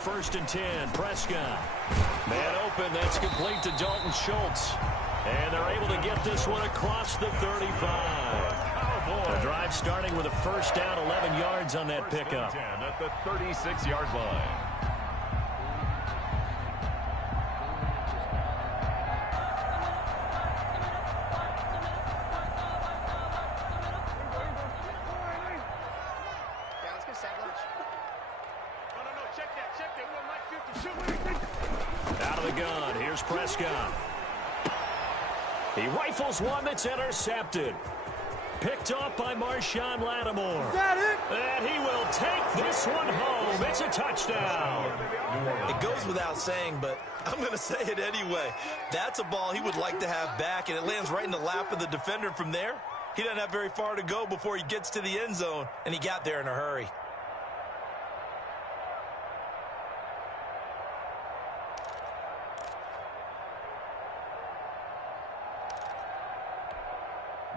first and 10. Prescott. Man open. That's complete to Dalton Schultz. And they're able to get this one across the 35. The drive starting with a first down, 11 yards on that pickup. 10 at the 36-yard line. Out of the gun, here's Prescott. He rifles one that's intercepted. Picked off by Marshawn Lattimore. Is that it? And he will take this one home. It's a touchdown. It goes without saying, but I'm going to say it anyway. That's a ball he would like to have back, and it lands right in the lap of the defender from there. He doesn't have very far to go before he gets to the end zone, and he got there in a hurry.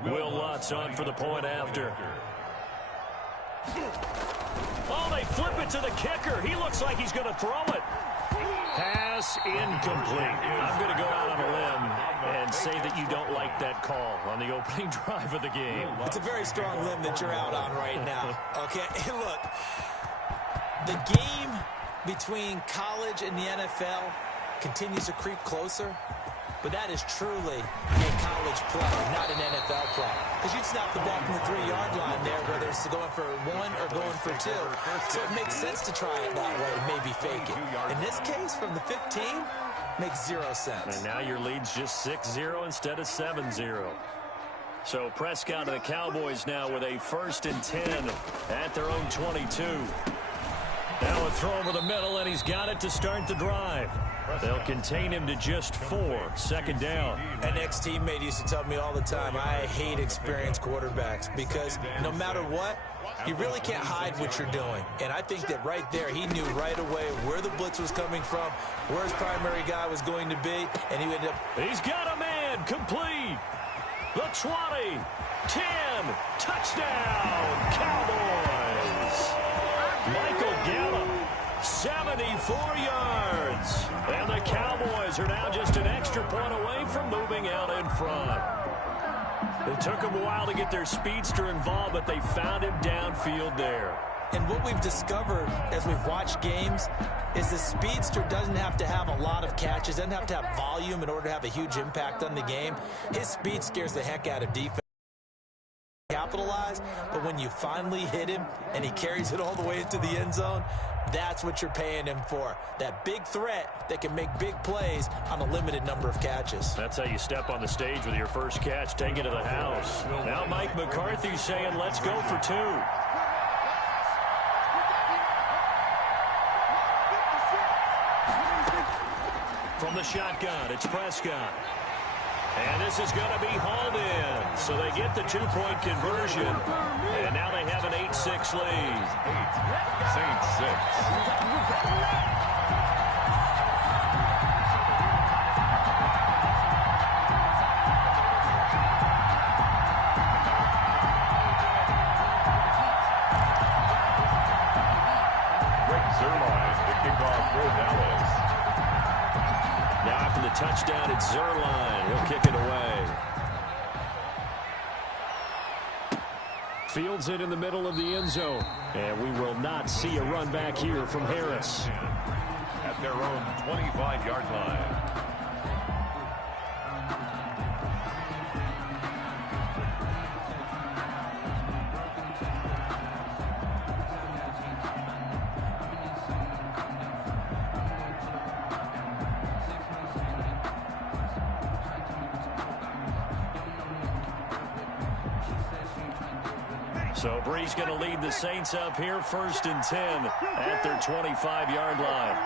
Will Lutz on for the point after. Oh, they flip it to the kicker. He looks like he's going to throw it. Pass incomplete. I'm going to go out on a limb and say that you don't like that call on the opening drive of the game. It's a very strong limb that you're out on right now. Okay, look, the game between college and the NFL continues to creep closer. But that is truly a college play, not an NFL play. Because you'd snap the ball from the 3-yard line there, whether it's going for 1 or going for 2. So it makes sense to try it that way and maybe fake it. In this case, from the 15, makes 0 sense. And now your lead's just 6-0 instead of 7-0. So Prescott and the Cowboys now with a first and 10 at their own 22. Now a throw over the middle, and he's got it to start the drive. They'll contain him to just 4. Second down. An ex-teammate used to tell me all the time, I hate experienced quarterbacks because no matter what, you really can't hide what you're doing. And I think that right there, he knew right away where the blitz was coming from, where his primary guy was going to be, and he ended up... He's got a man, complete. The 20, 10, touchdown, Cowboys. Michael Gallup, 74 yards. And the Cowboys are now just an extra point away from moving out in front. It took them a while to get their speedster involved, but they found him downfield there. And what we've discovered as we've watched games is the speedster doesn't have to have a lot of catches, doesn't have to have volume in order to have a huge impact on the game. His speed scares the heck out of defense. Capitalize, but when you finally hit him and he carries it all the way into the end zone, that's what you're paying him for. That big threat that can make big plays on a limited number of catches. That's how you step on the stage with your first catch, take it to the house. Now Mike McCarthy saying, let's go for 2. From the shotgun, it's Prescott. And this is going to be hauled in. So they get the 2-point conversion. And now they have an 8-6 lead. Saints 6. Touchdown at Zuerlein. He'll kick it away. Fields it in the middle of the end zone. And we will not see a run back here from Harris. At their own 25-yard line. So Brees going to lead the Saints up here, first and 10 at their 25-yard line.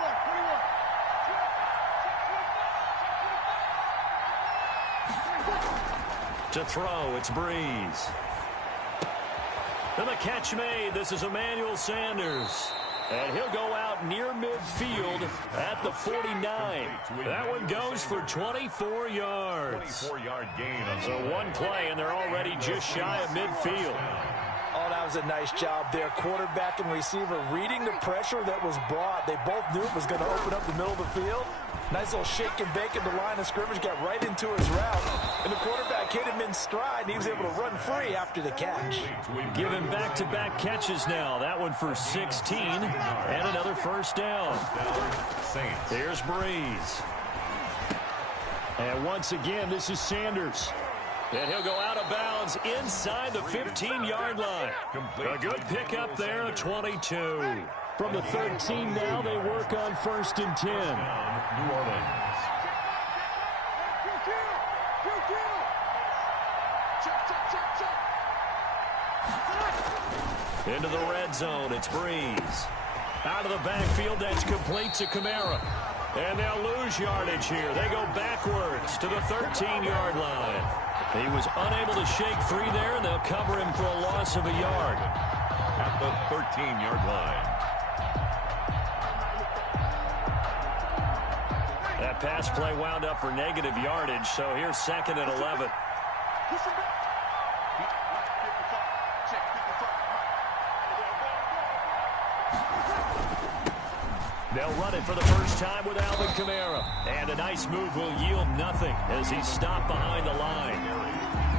To throw, it's Brees. And the catch made. This is Emmanuel Sanders. And he'll go out near midfield at the 49. That one goes for 24 yards. 24-yard gain. So one play, and they're already just shy of midfield. Oh, that was a nice job there. Quarterback and receiver reading the pressure that was brought. They both knew it was going to open up the middle of the field. Nice little shake and bake at the line of scrimmage, got right into his route. And the quarterback hit him in stride, and he was able to run free after the catch. Giving back-to-back catches now. That one for 16, and another first down. There's Breeze. And once again, this is Sanders. And he'll go out of bounds inside the 15-yard line. A good pickup there, a 22. From the 13 now, they work on 1st and 10. New Orleans. Into the red zone, it's Breeze. Out of the backfield, that's complete to Kamara. And they'll lose yardage here. They go backwards to the 13-yard line. He was unable to shake free there, and they'll cover him for a loss of a yard. At the 13-yard line. That pass play wound up for negative yardage, so here's 2nd and 11. They'll run it for the first time with Alvin Kamara. And a nice move will yield nothing as he's stopped behind the line.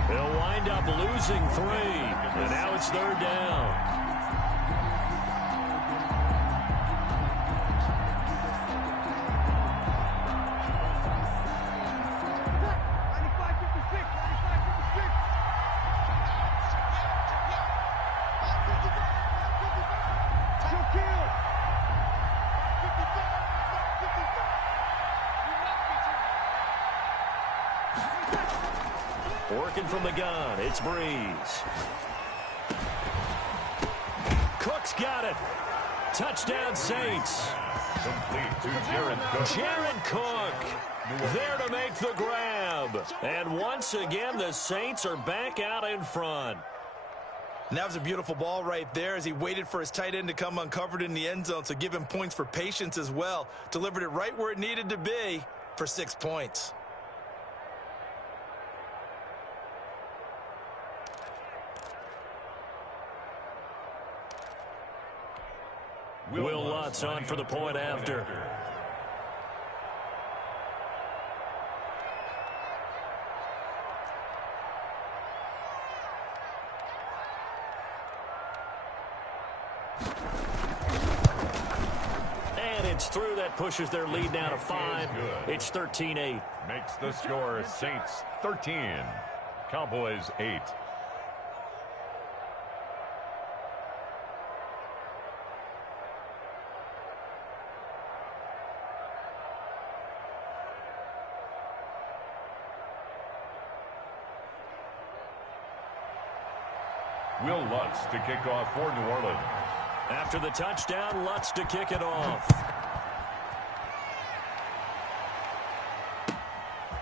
They'll wind up losing 3. And now it's 3rd down. Working from the gun, it's Breeze. Cook's got it. Touchdown, Saints. Complete to Jared Cook. Jared Cook there to make the grab. And once again, the Saints are back out in front. And that was a beautiful ball right there as he waited for his tight end to come uncovered in the end zone, so give him points for patience as well. Delivered it right where it needed to be for 6 points. Will Lutz on for the point after. And it's through. That pushes their lead now to 5. It's 13-8. Makes the score Saints 13. Cowboys 8. Will Lutz to kick off for New Orleans. After the touchdown, Lutz to kick it off.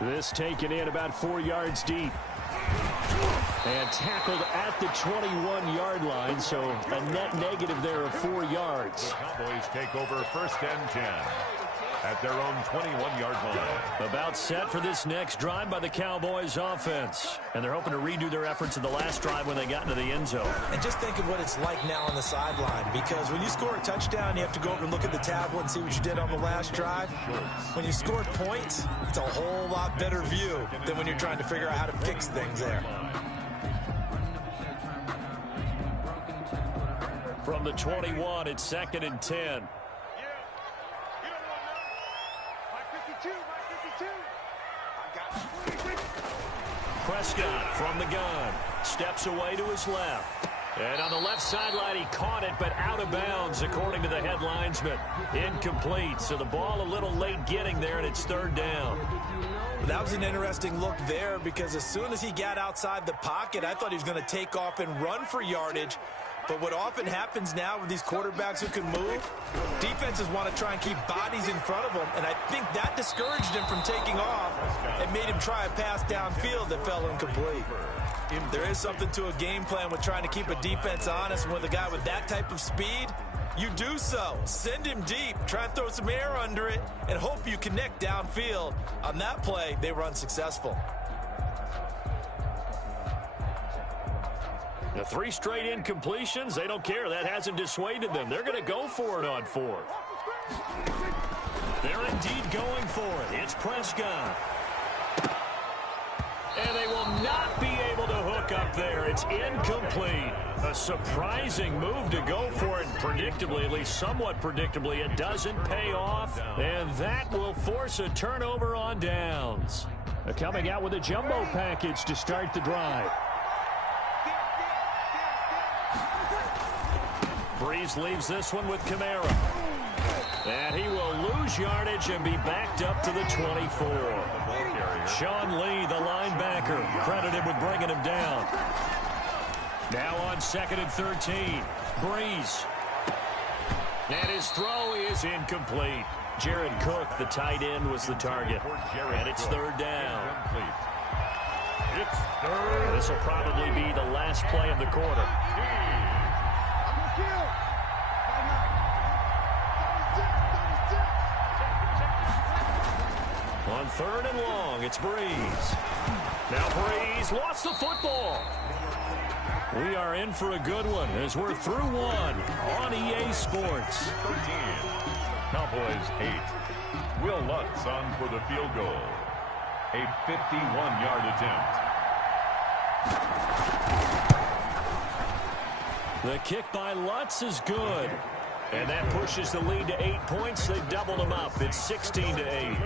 This taken in about 4 yards deep. And tackled at the 21-yard line, so a net negative there of 4 yards. The Cowboys take over 1st and 10 at their own 21-yard line. About set for this next drive by the Cowboys offense. And they're hoping to redo their efforts in the last drive when they got into the end zone. And just think of what it's like now on the sideline, because when you score a touchdown, you have to go over and look at the tablet and see what you did on the last drive. When you scored points, it's a whole lot better view than when you're trying to figure out how to fix things there. From the 21, it's 2nd and 10. Prescott from the gun. Steps away to his left. And on the left sideline, he caught it, but out of bounds, according to the head linesman. Incomplete, so the ball a little late getting there, and it's 3rd down. That was an interesting look there, because as soon as he got outside the pocket, I thought he was going to take off and run for yardage. But what often happens now with these quarterbacks who can move, defenses want to try and keep bodies in front of them, and I think that discouraged him from taking off and made him try a pass downfield that fell incomplete. There is something to a game plan with trying to keep a defense honest, and with a guy with that type of speed, you do so. Send him deep, try and throw some air under it, and hope you connect downfield. On that play, they were unsuccessful. The 3 straight incompletions, they don't care. That hasn't dissuaded them. They're going to go for it on 4th. They're indeed going for it. It's Prescott. And they will not be able to hook up there. It's incomplete. A surprising move to go for it. Predictably, at least somewhat predictably, it doesn't pay off. And that will force a turnover on downs. Coming out with a jumbo package to start the drive. Breeze leaves this one with Kamara. And he will lose yardage and be backed up to the 24. Sean Lee, the linebacker, credited with bringing him down. Now on 2nd and 13. Breeze. And his throw is incomplete. Jared Cook, the tight end, was the target. And it's 3rd down. It's 3rd. This will probably be the last play of the quarter. On 3rd and long, it's Breeze. Now Breeze lost the football. We are in for a good one as we're through 1 on EA Sports. 13. Cowboys 8. Will Lutz on for the field goal. A 51-yard attempt. The kick by Lutz is good. And that pushes the lead to 8 points. They've doubled them up. It's 16-8.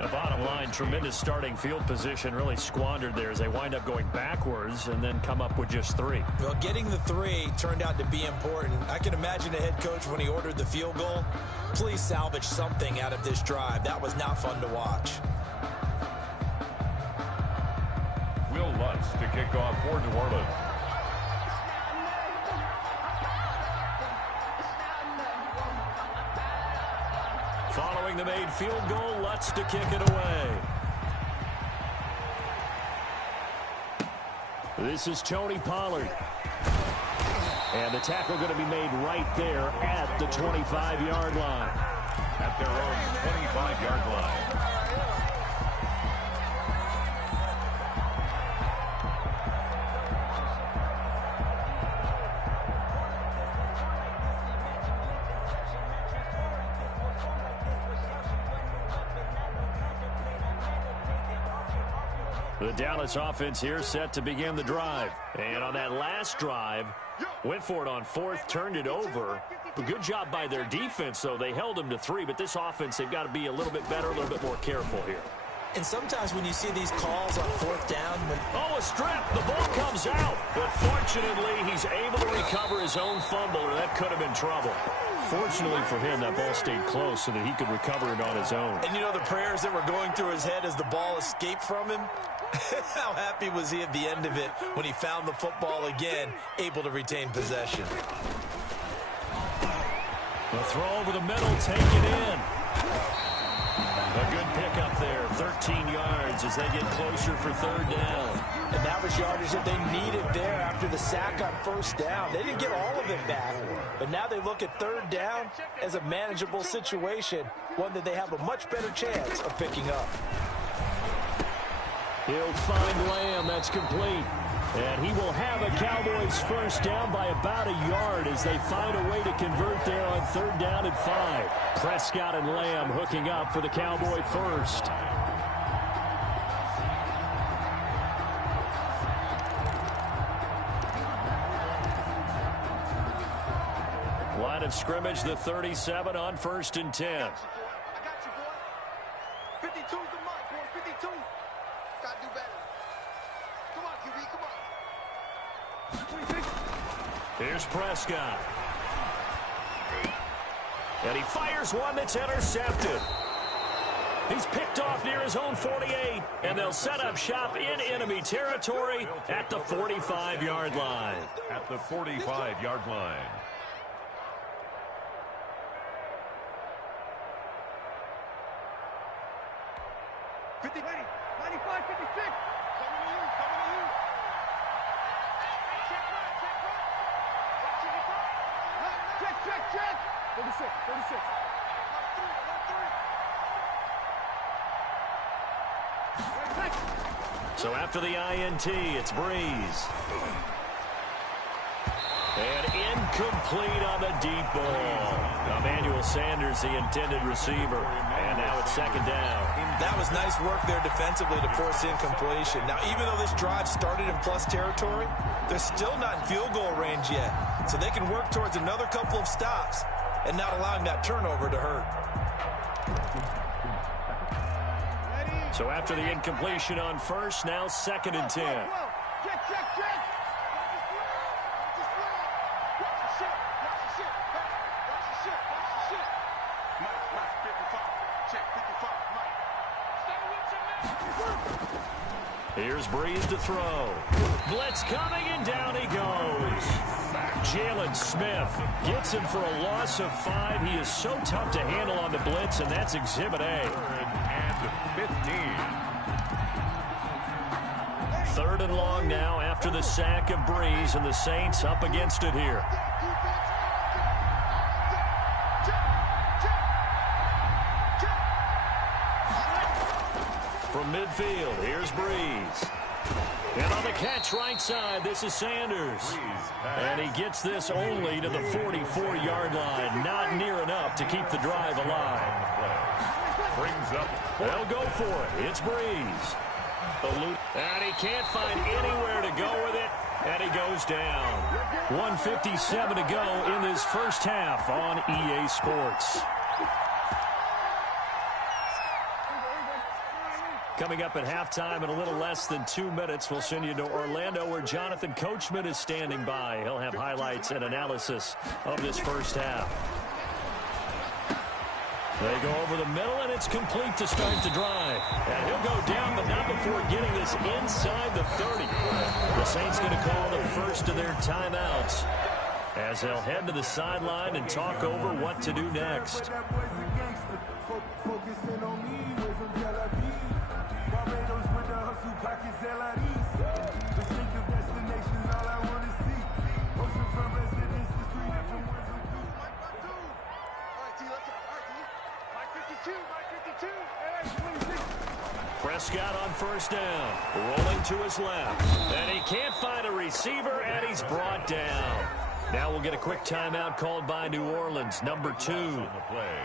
The bottom line, tremendous starting field position, really squandered there as they wind up going backwards and then come up with just 3. Well, getting the 3 turned out to be important. I can imagine the head coach when he ordered the field goal. Please salvage something out of this drive. That was not fun to watch. Will Lutz to kick off for New Orleans. Following the made field goal, Lutz to kick it away. This is Tony Pollard. And the tackle going to be made right there at the 25-yard line. At their own 25-yard line. The Dallas offense here set to begin the drive. And on that last drive, went for it on 4th, turned it over. A good job by their defense, though. They held them to 3, but this offense, they've got to be a little bit better, a little bit more careful here. And sometimes when you see these calls on 4th down. Oh, a strip. The ball comes out. But fortunately, he's able to recover his own fumble, or that could have been trouble. Fortunately for him, that ball stayed close so that he could recover it on his own. And you know the prayers that were going through his head as the ball escaped from him? How happy was he at the end of it when he found the football again, able to retain possession? The throw over the middle, taken in. A good pickup there, 13 yards as they get closer for 3rd down. And that was yardage that they needed there after the sack on 1st down. They didn't get all of it back, but now they look at 3rd down as a manageable situation, one that they have a much better chance of picking up. He'll find Lamb. That's complete. And he will have a Cowboys 1st down by about a yard as they find a way to convert there on 3rd down and 5. Prescott and Lamb hooking up for the Cowboy 1st. Line of scrimmage, the 37 on 1st and 10. I got you, boy. 52's the mark, boy. 52. Got to do better. Come on, QB, come on. Here's Prescott. And he fires one that's intercepted. He's picked off near his own 48, and they'll set up shop in enemy territory at the 45-yard line. At the 45-yard line. So after the INT, it's Breeze. And incomplete on the deep ball. Emmanuel Sanders, the intended receiver. And now it's second down. That was nice work there defensively to force incompletion. Now, even though this drive started in plus territory, they're still not in field goal range yet. So they can work towards another couple of stops and not allowing that turnover to hurt. So after the incompletion on first, now second and 10. Here's Breeze to throw. Blitz coming, and down he goes. Jalen Smith gets him for a loss of 5. He is so tough to handle on the blitz, and that's Exhibit A. And 15. Third and long now after the sack of Breeze, and the Saints up against it here. From midfield, here's Breeze. And on the catch right side, this is Sanders. And he gets this only to the 44-yard line. Not near enough to keep the drive alive. Brings up. They'll go for it. It's Breeze. And he can't find anywhere to go with it. And he goes down. 1:57 to go in this first half on EA Sports. Coming up at halftime in a little less than 2 minutes, we'll send you to Orlando where Jonathan Coachman is standing by. He'll have highlights and analysis of this first half. They go over the middle, and it's complete to start the drive. And he'll go down, but not before getting this inside the 30. The Saints going to call the first of their timeouts as they'll head to the sideline and talk over what to do next. Prescott on first down, rolling to his left, and he can't find a receiver, and he's brought down. Now we'll get a quick timeout called by New Orleans, number 2,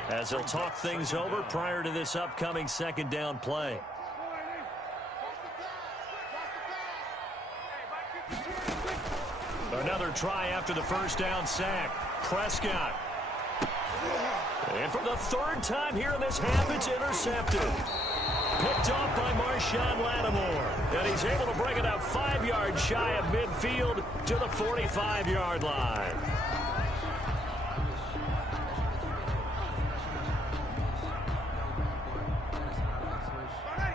as they'll talk things over prior to this upcoming second down play. Another try after the first down sack. Prescott. And for the third time here in this half, it's intercepted. Picked off by Marshawn Lattimore. And he's able to bring it up 5 yards shy of midfield to the 45-yard line.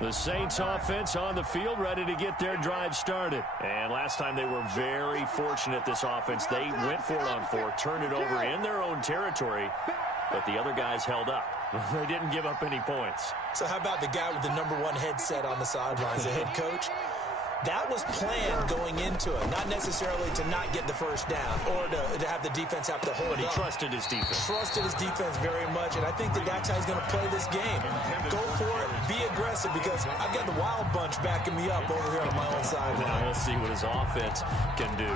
The Saints offense on the field ready to get their drive started. And last time they were very fortunate, this offense. They went for it on 4, turned it over in their own territory, but the other guys held up. They didn't give up any points. So how about the guy with the number 1 headset on the sidelines, the head coach? That was planned going into it, not necessarily to not get the first down or to have the defense have to hold But he up. trusted his defense. Trusted his defense very much, and I think that's how he's going to play this game. Go for it, be aggressive, because I've got the Wild Bunch backing me up over here on my own side. Now we'll see what his offense can do.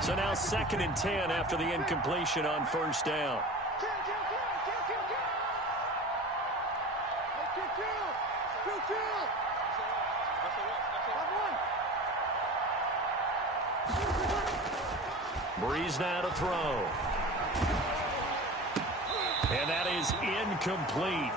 So now second and 10 after the incompletion on first down. Breeze now to throw. And that is incomplete.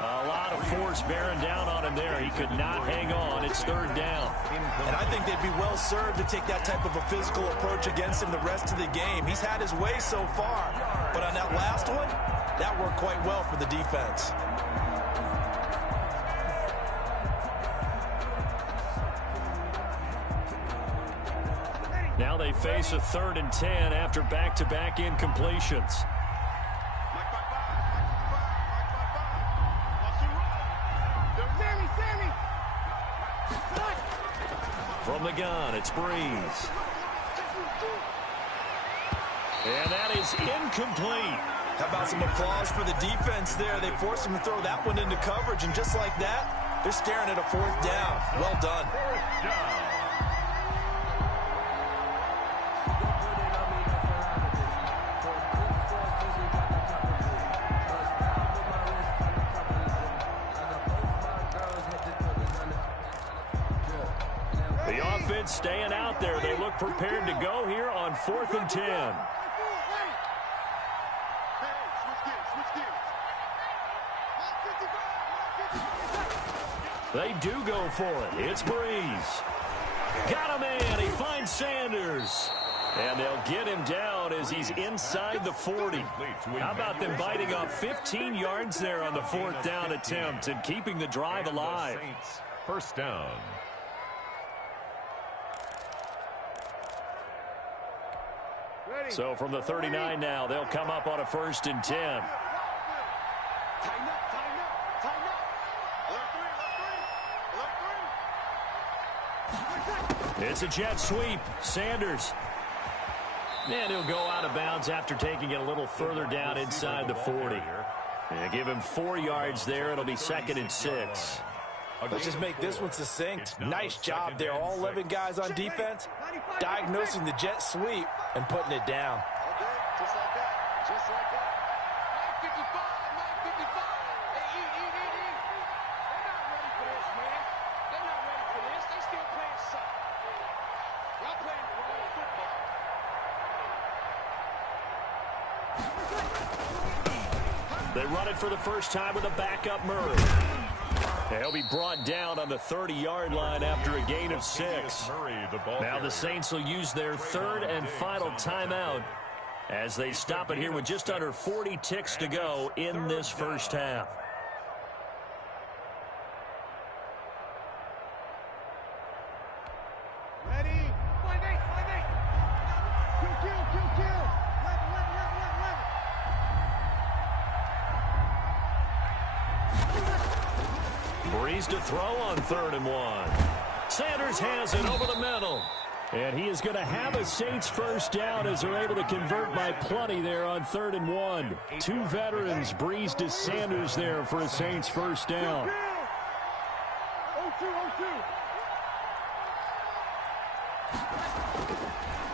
A lot of force bearing down on him there. He could not hang on. It's third down. And I think they'd be well served to take that type of a physical approach against him the rest of the game. He's had his way so far. But on that last one, that worked quite well for the defense. Now they face a third and 10 after back-to-back incompletions. From the gun, it's Breeze. And that is incomplete. How about some applause for the defense there? They forced him to throw that one into coverage, and just like that, they're staring at a fourth down. Well done. defense staying out there. They look prepared to go here on 4th and 10. They do go for it. It's Breeze. Got a man. He finds Sanders. And they'll get him down as he's inside the 40. How about them biting off 15 yards there on the 4th down attempt and keeping the drive alive? First down. So from the 39 now, they'll come up on a 1st and 10. It's a jet sweep. Sanders. And he'll go out of bounds after taking it a little further down inside the 40. And give him 4 yards there. It'll be 2nd and 6. Let's just make this one succinct. Nice job there. All 11 guys on defense diagnosing the jet sweep and putting it down. Just like that. Just like that. 955, 955. Hey, eat. They're not ready for this, man. They're not ready for this. They still playing soccer. Y'all playing the wrong football. They run it for the first time with a backup Murray. He'll be brought down on the 30-yard line after a gain of 6. Now the Saints will use their 3rd and final timeout as they stop it here with just under 40 ticks to go in this first half. Ready? Kill. Breeze to throw on 3rd and 1. Sanders has it over the middle. And he is going to have a Saints first down as they're able to convert by plenty there on 3rd and 1. 2 veterans, Breeze to Sanders there for a Saints first down. 0-2.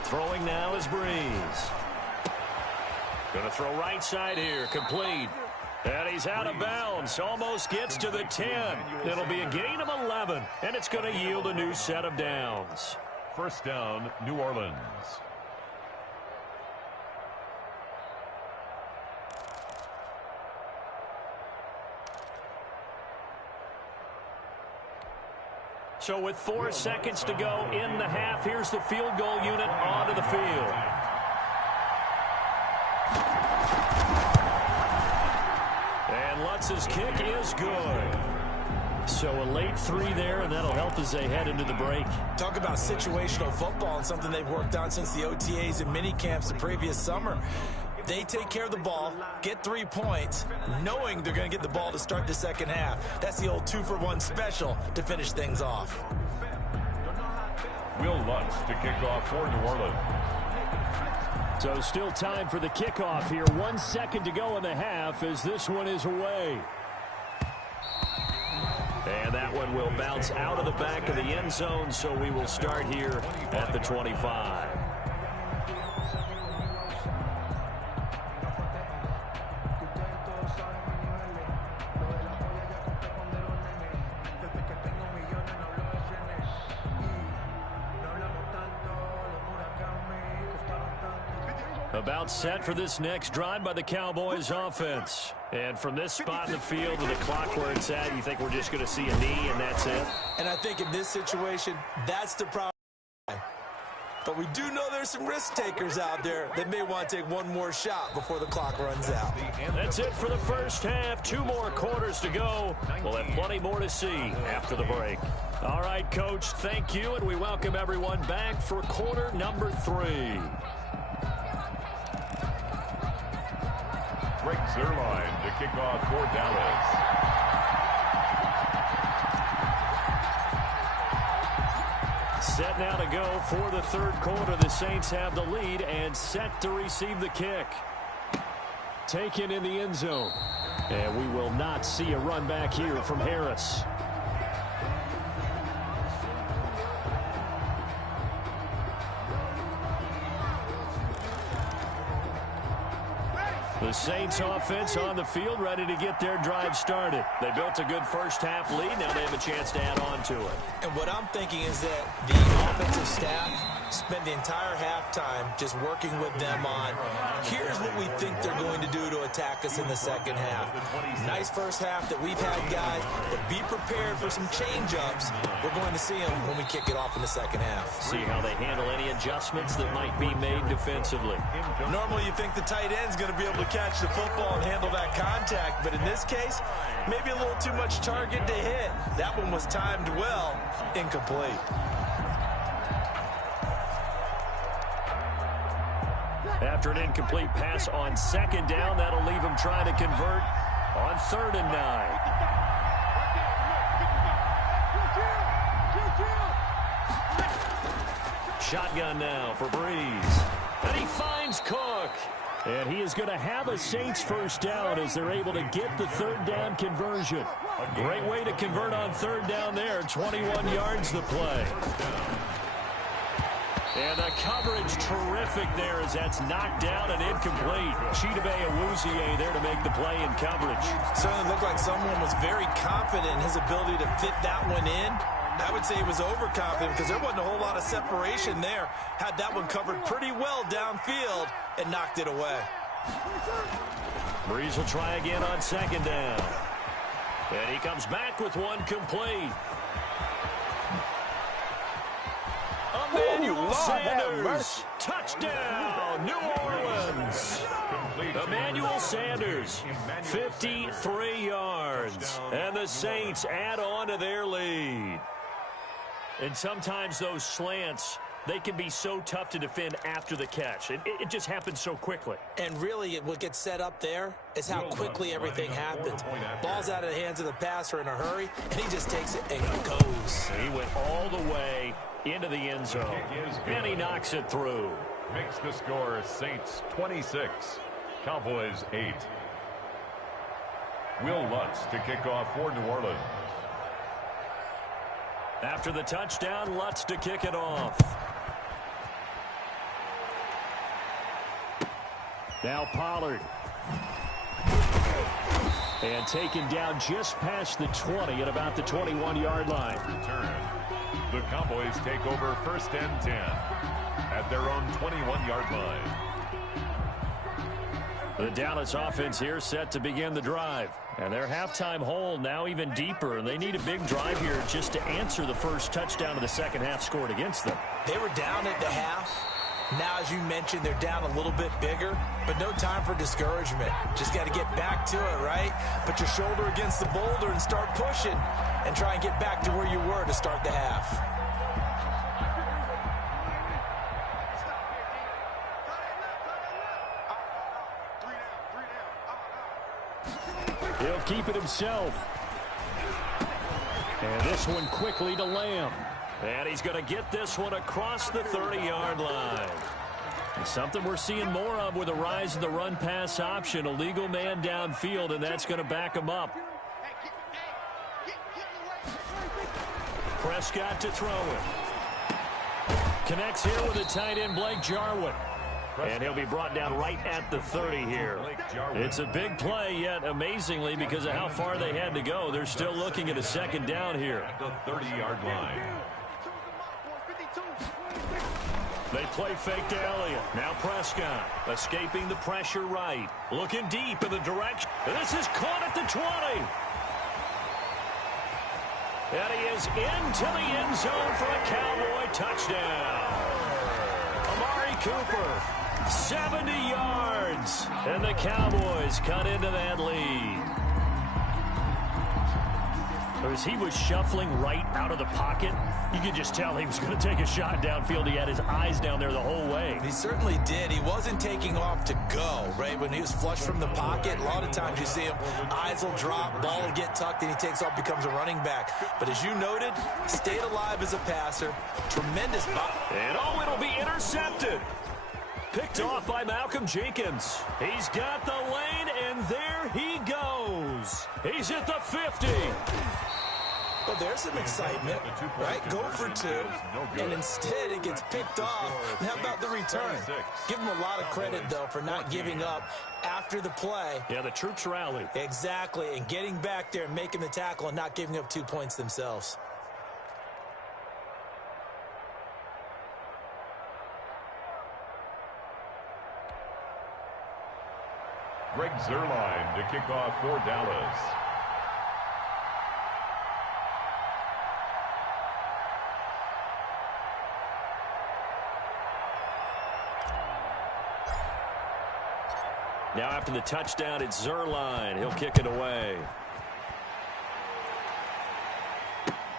Throwing now is Breeze. Going to throw right side here, complete. And he's out of bounds, almost gets to the 10. It'll be a gain of 11, and it's going to yield a new set of downs. First down, New Orleans. So with 4 seconds to go in the half, here's the field goal unit onto the field. And Lutz's kick is good. So a late 3 there, and that'll help as they head into the break. Talk about situational football and something they've worked on since the OTAs and mini camps the previous summer. They take care of the ball, get 3 points, knowing they're going to get the ball to start the second half. That's the old 2-for-1 special to finish things off. Will Lutz to kick off for New Orleans. So still time for the kickoff here. 1 second to go in the half as this one is away. And that one will bounce out of the back of the end zone, so we will start here at the 25. About set for this next drive by the Cowboys offense. And from this spot in the field with the clock where it's at, you think we're just going to see a knee and that's it? And I think in this situation, that's the problem. But we do know there's some risk takers out there that may want to take one more shot before the clock runs out. That's it for the first half. 2 more quarters to go. We'll have plenty more to see after the break. All right, Coach, thank you, and we welcome everyone back for quarter number 3. Greg Zuerlein to kick off for Dallas. Set now to go for the 3rd quarter. The Saints have the lead and set to receive the kick. Taken in the end zone. And we will not see a run back here from Harris. The Saints offense on the field, ready to get their drive started. They built a good first half lead. Now they have a chance to add on to it. And what I'm thinking is that the offensive staff spent the entire halftime just working with them on, here's what we think they're going to do to attack us in the second half. Nice first half that we've had, guys, but be prepared for some change-ups. We're going to see them when we kick it off in the second half. See how they handle any adjustments that might be made defensively. Normally you think the tight end's going to be able to catch the football and handle that contact, but in this case, maybe a little too much target to hit. That one was timed well, incomplete. After an incomplete pass on second down, that'll leave him trying to convert on 3rd and 9. Shotgun now for Breeze. And he finds Cook. And he is going to have a Saints first down as they're able to get the 3rd down conversion. A great way to convert on 3rd down there. 21 yards the play. And the coverage terrific there as that's knocked down and incomplete. Chidobe Awuzie there to make the play in coverage. Certainly looked like someone was very confident in his ability to fit that one in. I would say he was overconfident because there wasn't a whole lot of separation there. Had that one covered pretty well downfield and knocked it away. Breeze will try again on 2nd down. And he comes back with one complete. Emmanuel Sanders, touchdown, New Orleans. Emmanuel Sanders, 53 yards. And the Saints add on to their lead. And sometimes those slants, they can be so tough to defend after the catch. It just happens so quickly. And really, what gets set up there is how quickly everything happens. Ball's out of the hands of the passer in a hurry, and he just takes it and goes. He went all the way into the end zone, and he knocks it through. Makes the score Saints 26, Cowboys 8. Will Lutz to kick off for New Orleans. After the touchdown, Lutz to kick it off. Now Pollard. And taken down just past the 20 at about the 21-yard line. Return. The Cowboys take over 1st and 10 at their own 21-yard line. The Dallas offense here set to begin the drive. And their halftime hole now even deeper. And they need a big drive here just to answer the first touchdown of the second half scored against them. They were down at the half. Now, as you mentioned, they're down a little bit bigger, but no time for discouragement. Just got to get back to it, right? Put your shoulder against the boulder and start pushing and try and get back to where you were to start the half. He'll keep it himself. And this one quickly to Lamb. And he's going to get this one across the 30-yard line. And something we're seeing more of with a rise in the run-pass option. A legal man downfield, and that's going to back him up. Prescott to throw it. Connects here with the tight end, Blake Jarwin. And he'll be brought down right at the 30 here. It's a big play, yet amazingly, because of how far they had to go, they're still looking at a second down here. At the 30-yard line. They play fake to Elliott. Now Prescott escaping the pressure right. Looking deep in the direction. And this is caught at the 20. And he is into the end zone for a Cowboy touchdown. Amari Cooper, 70 yards. And the Cowboys cut into that lead. As he was shuffling right out of the pocket, you could just tell he was going to take a shot downfield. He had his eyes down there the whole way. He certainly did. He wasn't taking off to go, right? When he was flush from the pocket, a lot of times you see him, eyes will drop, ball will get tucked, and he takes off, becomes a running back. But as you noted, stayed alive as a passer. Tremendous body. And it'll be intercepted. Picked off by Malcolm Jenkins. He's got the lane, and there he goes. He's at the 50. Well, there's some excitement, right? Go for two, and instead it gets picked off. And how about the return? Give him a lot of credit, though, for not giving up after the play. Yeah, the troops rallied. Exactly, and getting back there and making the tackle and not giving up 2 points themselves. Greg Zuerlein to kick off for Dallas. Now after the touchdown, it's Zuerlein. He'll kick it away.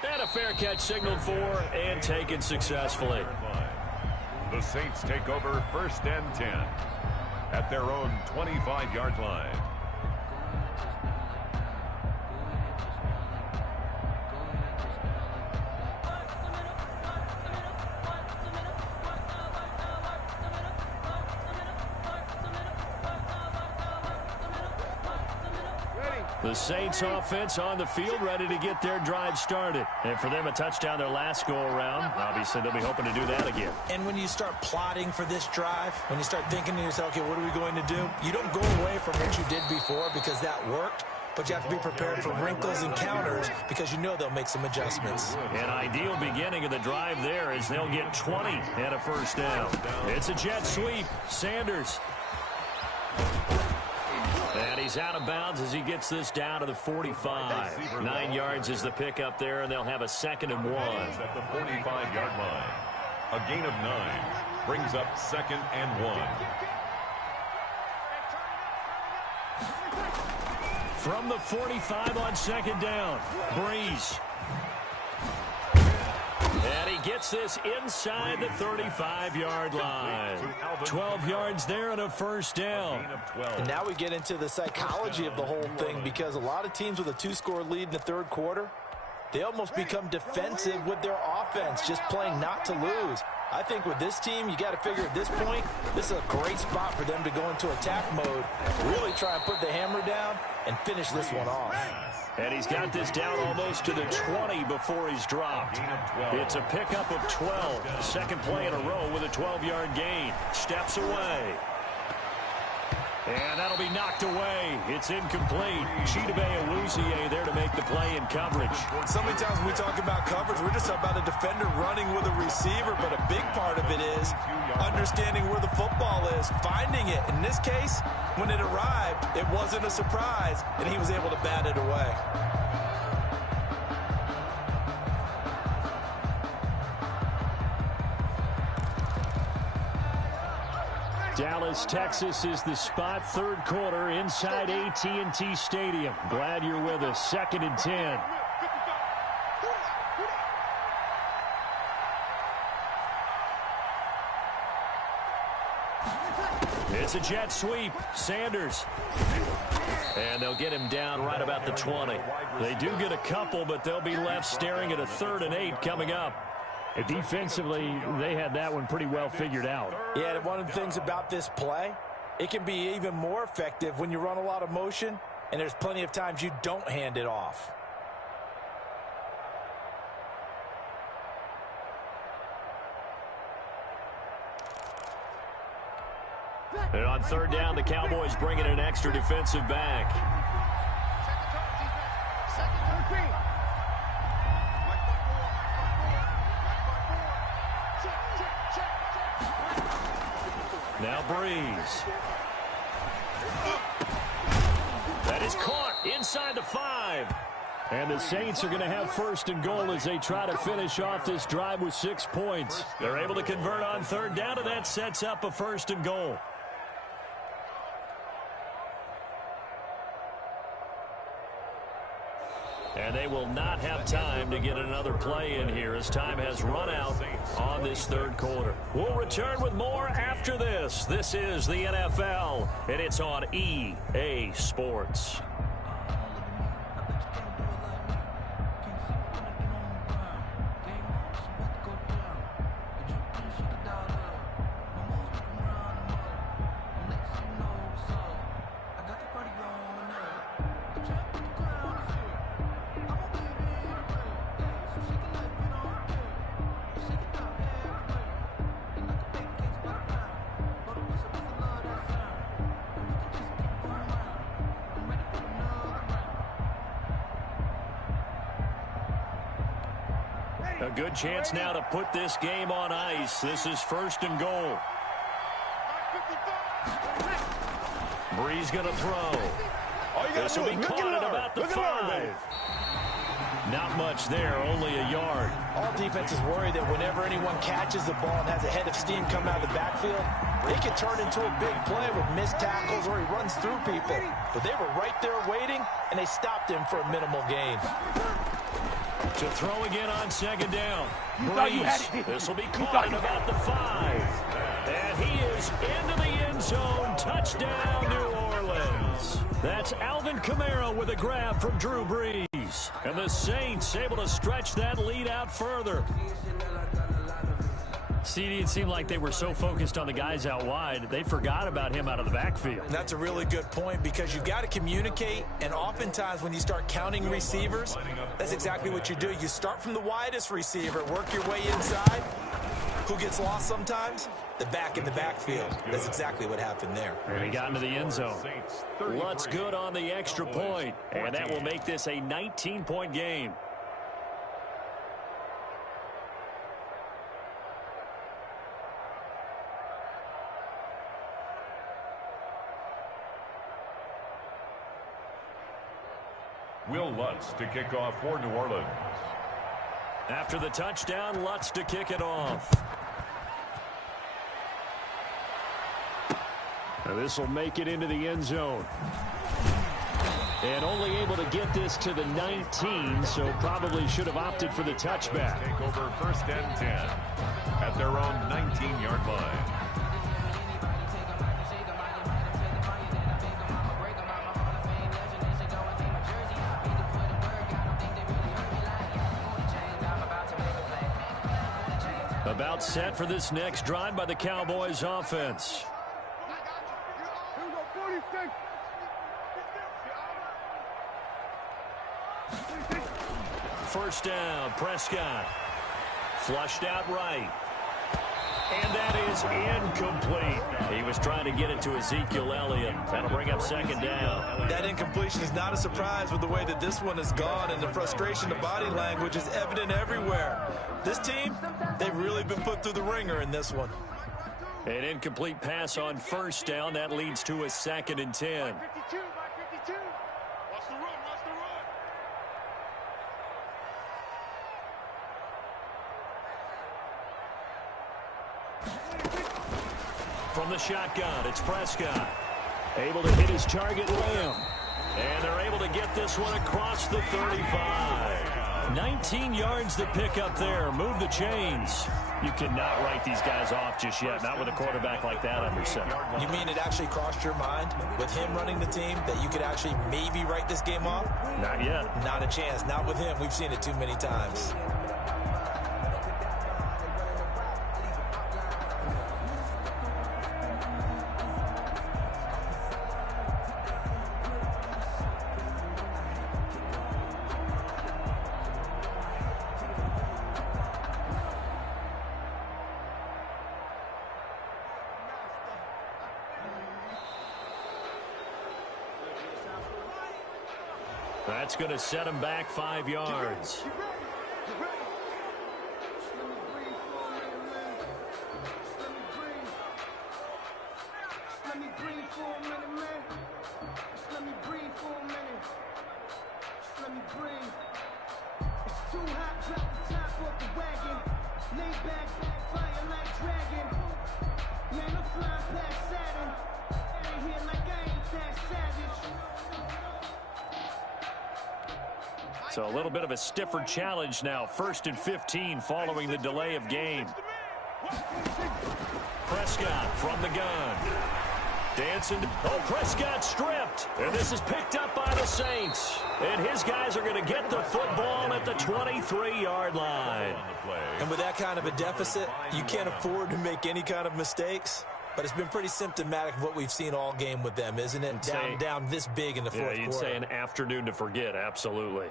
And a fair catch signaled for and taken successfully. The Saints take over 1st and 10 at their own 25-yard line. The Saints offense on the field, ready to get their drive started. And for them, a touchdown their last go-around. Obviously, they'll be hoping to do that again. And when you start plotting for this drive, when you start thinking to yourself, okay, what are we going to do? You don't go away from what you did before because that worked, but you have to be prepared for wrinkles and counters because you know they'll make some adjustments. An ideal beginning of the drive there is they'll get 20 and a first down. It's a jet sweep. Sanders. And he's out of bounds as he gets this down to the 45. 9 yards is the pickup there, and they'll have a 2nd and 1. At the 45-yard line. A gain of 9 brings up 2nd and 1. From the 45 on 2nd down, Breeze. And he gets this inside the 35-yard line. 12 yards there and a first down. And now we get into the psychology of the whole thing because a lot of teams with a 2-score lead in the third quarter, they almost become defensive with their offense, just playing not to lose. I think with this team, you got to figure at this point, this is a great spot for them to go into attack mode, really try and put the hammer down and finish this one off. And he's got this down almost to the 20 before he's dropped. It's a pickup of 12. Second play in a row with a 12-yard gain. Steps away. And that'll be knocked away. It's incomplete. Chidobe Awuzie there to make the play in coverage. So many times when we talk about coverage, we're just talking about a defender running with a receiver, but a big part of it is understanding where the football is, finding it. In this case, when it arrived, it wasn't a surprise, and he was able to bat it away. Dallas, Texas is the spot. Third quarter inside AT&T Stadium. Glad you're with us. 2nd and 10. It's a jet sweep. Sanders. And they'll get him down right about the 20. They do get a couple, but they'll be left staring at a 3rd and 8 coming up. Defensively, they had that one pretty well figured out. Yeah, one of the things about this play, it can be even more effective when you run a lot of motion, and there's plenty of times you don't hand it off. And on 3rd down, the Cowboys bring in an extra defensive back. Now Breeze. That is caught inside the 5. And the Saints are going to have 1st and goal as they try to finish off this drive with 6 points. They're able to convert on 3rd down, and that sets up a 1st and goal. And they will not have time to get another play in here as time has run out on this 3rd quarter. We'll return with more after this. This is the NFL, and it's on EA Sports. A good chance now to put this game on ice. This is 1st and goal. Brees going to throw. This will be caught at about the 5. Not much there, only a yard. All defenses worry that whenever anyone catches the ball and has a head of steam coming out of the backfield, it can turn into a big play with missed tackles or he runs through people. But they were right there waiting, and they stopped him for a minimal gain. To throw again on second down. Brees. This will be caught at about the 5. And he is into the end zone. Touchdown, New Orleans. That's Alvin Kamara with a grab from Drew Brees. And the Saints able to stretch that lead out further. CD, it seemed like they were so focused on the guys out wide, they forgot about him out of the backfield. And that's a really good point because you've got to communicate, and oftentimes when you start counting receivers, that's exactly what you do. You start from the widest receiver, work your way inside. Who gets lost sometimes? The back in the backfield. That's exactly what happened there. And he got into the end zone. Lutz good on the extra point, and that will make this a 19-point game. Will Lutz to kick off for New Orleans. After the touchdown, Lutz to kick it off. Now this will make it into the end zone. And only able to get this to the 19, so probably should have opted for the touchback. Take over 1st and 10 at their own 19-yard line. About set for this next drive by the Cowboys offense. First down, Prescott. Flushed out right. And that is incomplete. He was trying to get it to Ezekiel Elliott. That'll bring up second down. That incompletion is not a surprise with the way that this one has gone, and the frustration, the body language is evident everywhere. This team, they've really been put through the ringer in this one. An incomplete pass on first down. That leads to a 2nd and 10. From the shotgun, it's Prescott. Able to hit his target, Lamb. And they're able to get this one across the 35. 19 yards to pick up there. Move the chains. You cannot write these guys off just yet, not with a quarterback like that under center. You mean it actually crossed your mind with him running the team that you could actually maybe write this game off? Not yet. Not a chance. Not with him. We've seen it too many times. That's going to set him back 5 yards. So a little bit of a stiffer challenge now. 1st and 15 following the delay of game. Prescott from the gun. Dancing. Oh, Prescott stripped. And this is picked up by the Saints. And his guys are going to get the football at the 23-yard line. And with that kind of a deficit, you can't afford to make any kind of mistakes. But it's been pretty symptomatic of what we've seen all game with them, isn't it? Down this big in the fourth quarter. You'd say an afternoon to forget, absolutely.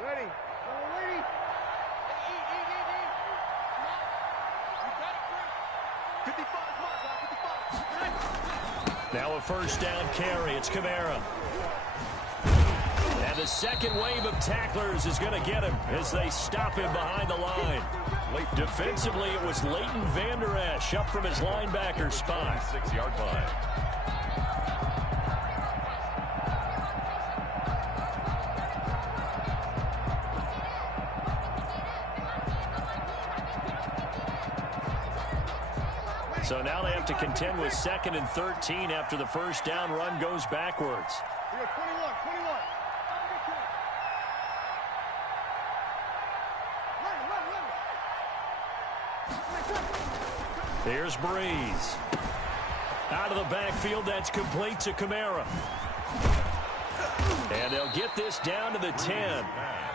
Ready. Ready. Eat. 55 mark, 55. Now a first down carry. It's Kamara. And the second wave of tacklers is going to get him as they stop him behind the line. Defensively, it was Leighton Vander Esch up from his linebacker spot. 6-yard line. So now they have to contend with 2nd and 13 after the first down run goes backwards. Here's Breeze. Out of the backfield, that's complete to Kamara. And they'll get this down to the 10.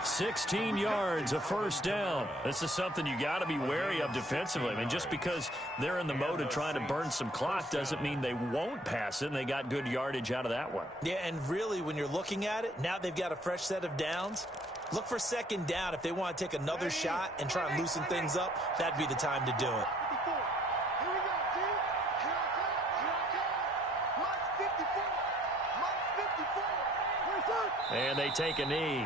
16 yards, a first down. This is something you got to be wary of defensively. I mean, just because they're in the mode of trying to burn some clock doesn't mean they won't pass it, and they got good yardage out of that one. Yeah, and really, when you're looking at it, now they've got a fresh set of downs. Look for 2nd down. If they want to take another shot and try and loosen things up, that'd be the time to do it. And they take a knee.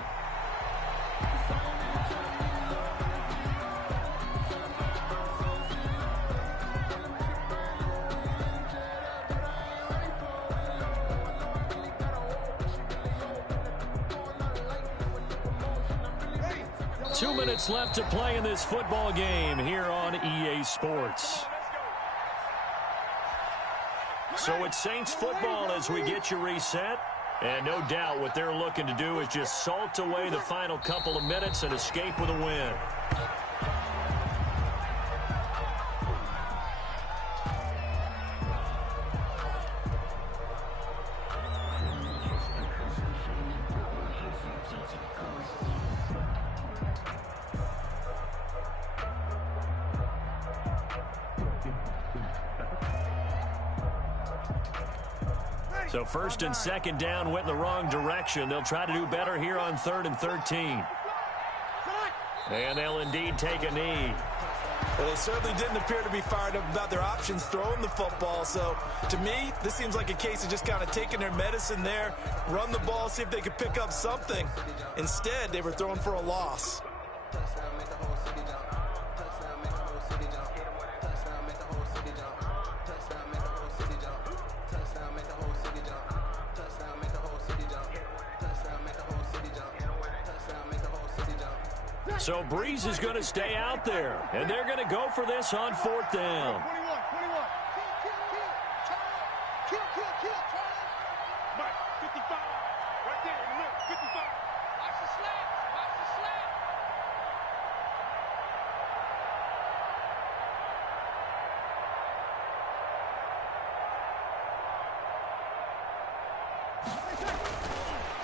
Two minutes left to play in this football game here on EA Sports. So it's Saints football as we get you reset. And no doubt what they're looking to do is just salt away the final couple of minutes and escape with a win. So 1st and 2nd down went in the wrong direction. They'll try to do better here on 3rd and 13. And they'll indeed take a knee. Well, they certainly didn't appear to be fired up about their options throwing the football. So, to me, this seems like a case of just kind of taking their medicine there, run the ball, see if they could pick up something. Instead, they were throwing for a loss. So Breeze is going to stay out there, and they're going to go for this on 4th down.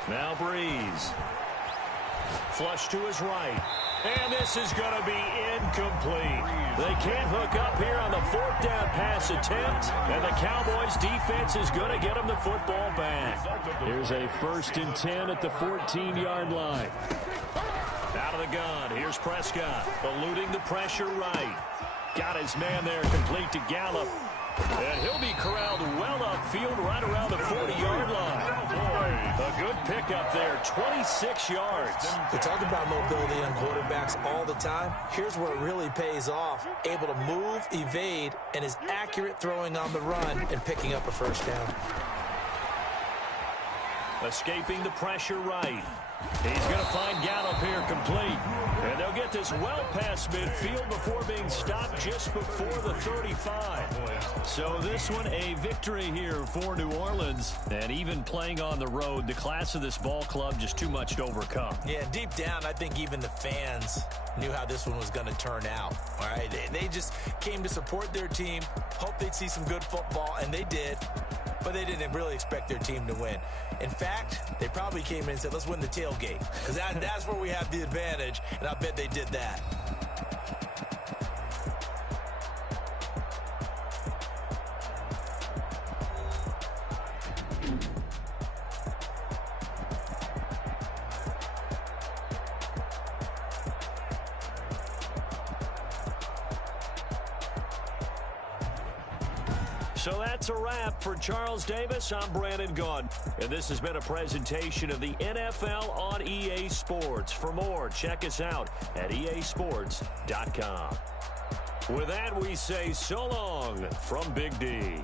Now Breeze. Flush to his right. And this is going to be incomplete. They can't hook up here on the 4th down pass attempt. And the Cowboys defense is going to get them the football back. Here's a 1st and 10 at the 14-yard line. Out of the gun. Here's Prescott. Eluding the pressure right. Got his man there complete to Gallup. And he'll be corralled well upfield right around the 40-yard line. A good pickup there, 26 yards. We talk about mobility on quarterbacks all the time. Here's where it really pays off. Able to move, evade, and is accurate throwing on the run and picking up a first down. Escaping the pressure right. He's going to find Gallup here complete. And they'll get this well past midfield before being stopped just before the 35. So this one a victory here for New Orleans. And even playing on the road, the class of this ball club just too much to overcome. Yeah, deep down, I think even the fans knew how this one was going to turn out. All right, they just came to support their team, hoped they'd see some good football, and they did. But they didn't really expect their team to win. In fact, they probably came in and said, let's win the tailgate. Because that's where we have the advantage, and I bet they did that. So that's a wrap for Charles Davis. I'm Brandon Gaudin, and this has been a presentation of the NFL on EA Sports. For more, check us out at easports.com. With that, we say so long from Big D.